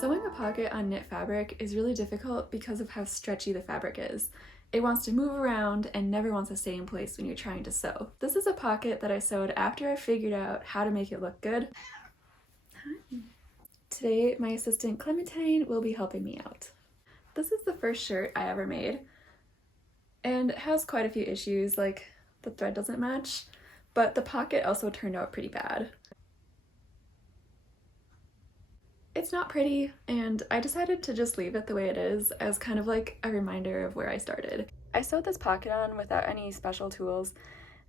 Sewing a pocket on knit fabric is really difficult because of how stretchy the fabric is. It wants to move around and never wants to stay in place when you're trying to sew. This is a pocket that I sewed after I figured out how to make it look good. Today, my assistant Clementine will be helping me out. This is the first shirt I ever made, and it has quite a few issues, like the thread doesn't match, but the pocket also turned out pretty bad. It's not pretty, and I decided to just leave it the way it is as kind of like a reminder of where I started. I sewed this pocket on without any special tools,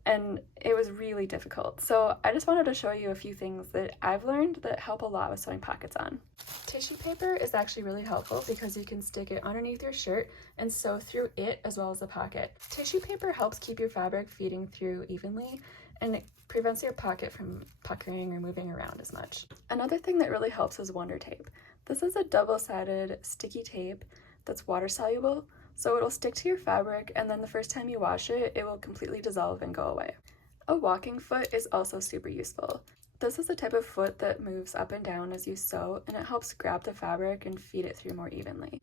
and it was really difficult. So I just wanted to show you a few things that I've learned that help a lot with sewing pockets on. Tissue paper is actually really helpful because you can stick it underneath your shirt and sew through it as well as the pocket. Tissue paper helps keep your fabric feeding through evenly, and it prevents your pocket from puckering or moving around as much. Another thing that really helps is Wonder Tape. This is a double-sided sticky tape that's water soluble, so it'll stick to your fabric, and then the first time you wash it, it will completely dissolve and go away. A walking foot is also super useful. This is a type of foot that moves up and down as you sew, and it helps grab the fabric and feed it through more evenly.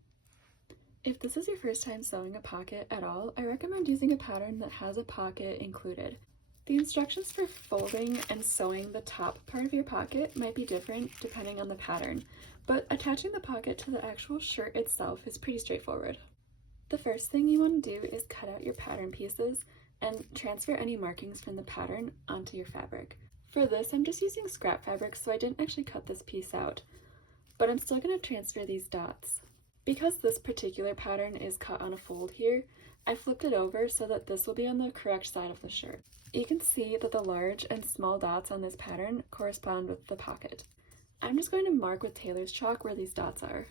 If this is your first time sewing a pocket at all, I recommend using a pattern that has a pocket included. The instructions for folding and sewing the top part of your pocket might be different depending on the pattern, but attaching the pocket to the actual shirt itself is pretty straightforward. The first thing you want to do is cut out your pattern pieces and transfer any markings from the pattern onto your fabric. For this, I'm just using scrap fabric, so I didn't actually cut this piece out, but I'm still going to transfer these dots. Because this particular pattern is cut on a fold here, I flipped it over so that this will be on the correct side of the shirt. You can see that the large and small dots on this pattern correspond with the pocket. I'm just going to mark with tailor's chalk where these dots are.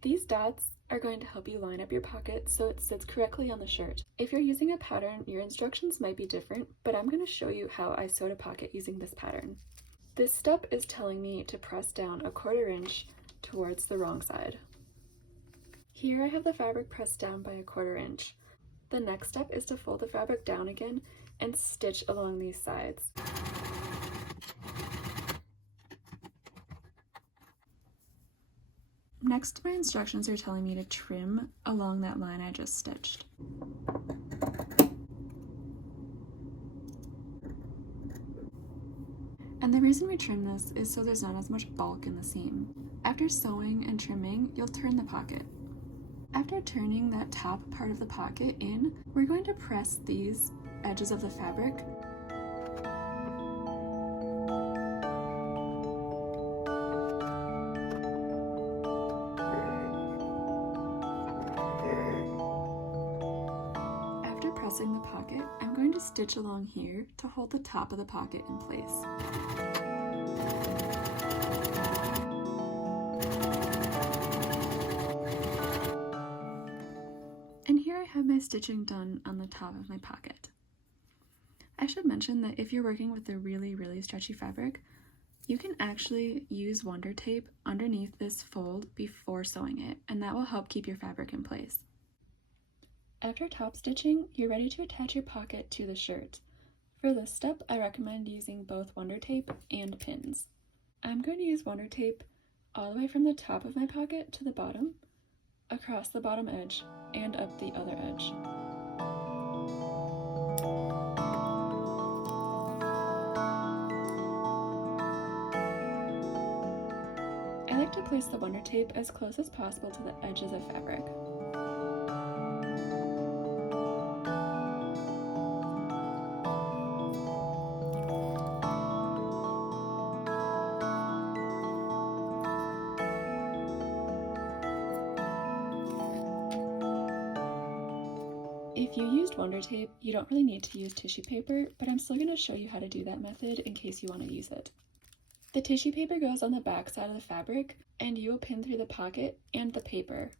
These dots are going to help you line up your pocket so it sits correctly on the shirt. If you're using a pattern, your instructions might be different, but I'm going to show you how I sewed a pocket using this pattern. This step is telling me to press down 1/4 inch towards the wrong side. Here I have the fabric pressed down by 1/4 inch. The next step is to fold the fabric down again and stitch along these sides. Next, my instructions are telling me to trim along that line I just stitched. And the reason we trim this is so there's not as much bulk in the seam. After sewing and trimming, you'll turn the pocket. After turning that top part of the pocket in, we're going to press these edges of the fabric After pressing the pocket, I'm going to stitch along here to hold the top of the pocket in place. And here I have my stitching done on the top of my pocket. I should mention that if you're working with a really stretchy fabric, you can actually use Wonder Tape underneath this fold before sewing it, and that will help keep your fabric in place. After top stitching, you're ready to attach your pocket to the shirt. For this step, I recommend using both Wonder Tape and pins. I'm going to use Wonder Tape all the way from the top of my pocket to the bottom, across the bottom edge, and up the other edge. I like to place the Wonder Tape as close as possible to the edges of fabric. If you used Wonder Tape, you don't really need to use tissue paper, but I'm still going to show you how to do that method in case you want to use it. The tissue paper goes on the back side of the fabric, and you will pin through the pocket and the paper.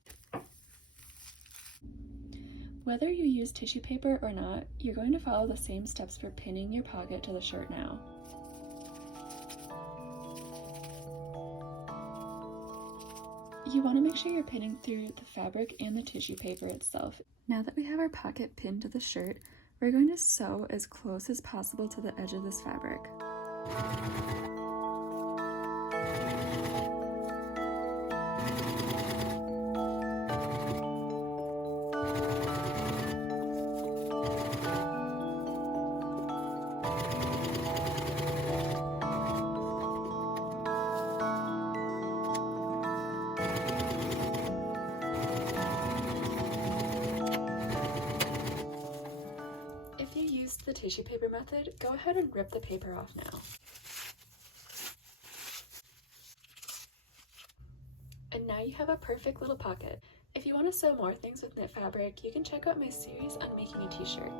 Whether you use tissue paper or not, you're going to follow the same steps for pinning your pocket to the shirt now. You want to make sure you're pinning through the fabric and the tissue paper itself. Now that we have our pocket pinned to the shirt, We're going to sew as close as possible to the edge of this fabric. If you used the tissue paper method, go ahead and rip the paper off now. And now you have a perfect little pocket. If you want to sew more things with knit fabric, you can check out my series on making a t-shirt.